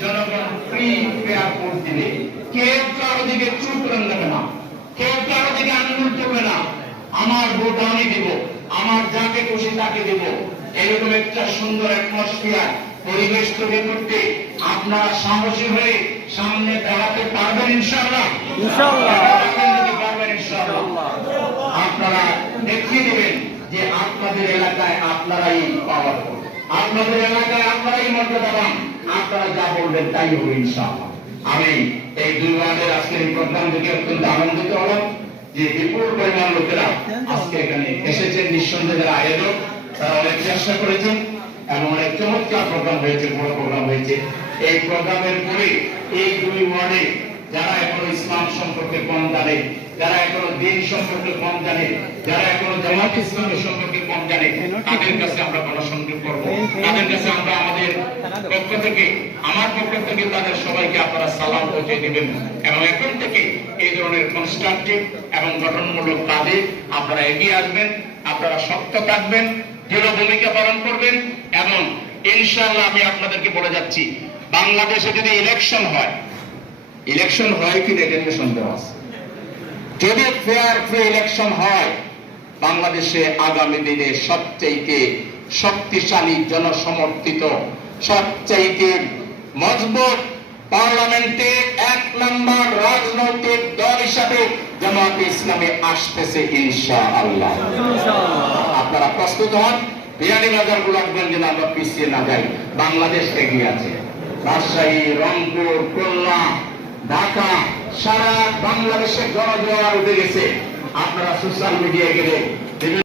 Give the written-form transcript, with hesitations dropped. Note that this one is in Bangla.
জনগণ ফ্রি ফেয়ার ভোট দিবে। কেউ কারো দিকে চুপ রাখবে না, কেউ কারো দিকে আন্দোলন করবে না। আমার ভোট আমি দিব, আমার যাকে খুশি তাকে দিব। এরকম একটা সুন্দর অ্যাটমসফিয়ার পরিবেশ তৈরি করতে আপনারা সাহসী হয়ে সামনে দাঁড়াতে পারবেন ইনশাআল্লাহ। আপনারা দেখিয়ে দেবেন যে আপনাদের এলাকায় আপনারাই পাওয়ারফুল, আপনাদের এলাকায় আপনারাই মর্যাদাবান, আপনারা যা বলবেন তাই হবে ইনশাআল্লাহ। আমি এই দুই ওয়ার্ডের আজকের এই প্রোগ্রাম থেকে অত্যন্ত আনন্দিত হলাম যে বিপুল পরিমাণ লোকেরা আজকে এখানে এসেছেন। নিঃসন্দেহে যারা আয়োজক তারা অনেক চেষ্টা করেছেন এবং অনেক চমৎকার প্রোগ্রাম হয়েছে, বড় প্রোগ্রাম হয়েছে। এই প্রোগ্রামের পরে এই দুই ওয়ার্ডে যারা এখনো ইসলাম সম্পর্কে কম জানে, যারা এখনো দিন সম্পর্কে কম জানে, যারা এখনো জামাত ইসলামের সম্পর্কে কম জানে, তাদের কাছে আমরা গণসংযোগ করব। তাদের কাছে আমরা আমাদের পক্ষ থেকে, আমার পক্ষ থেকে তাদের সবাইকে আপনারা সালাম পৌঁছে দিবেন এবং এখন থেকে এই ধরনের কনস্ট্রাকটিভ এবং গঠনমূলক কাজে আপনারা এগিয়ে আসবেন। আপনারা শক্ত থাকবেন, দৃঢ় ভূমিকা পালন করবেন এবং ইনশাআল্লাহ আমি আপনাদেরকে বলে যাচ্ছি, বাংলাদেশে যদি ইলেকশন হয় কি দেখেন সন্দেহ আছে, যদি ফেয়ার ফ্রি ইলেকশন হয়, বাংলাদেশে আগামী দিনে সবচেয়ে শক্তিশালী, জনসমর্থিত, সবচেয়ে মজবুত পার্লামেন্টে ১ নম্বর রাজনৈতিক দল হিসাবে জামায়াতে ইসলামী আসতেছে ইনশাআল্লাহ। আপনারা প্রস্তুত হন। বিয়ানীবাজার, গোলাপগঞ্জ যেন আমরা পিছিয়ে না যাই। বাংলাদেশ এগিয়ে আছে। রাজশাহী, রংপুর, খুলনা, ঢাকা, সারা বাংলাদেশে গণজোয়ার উঠে গেছে। আপনারা সোশ্যাল মিডিয়ায় গেলে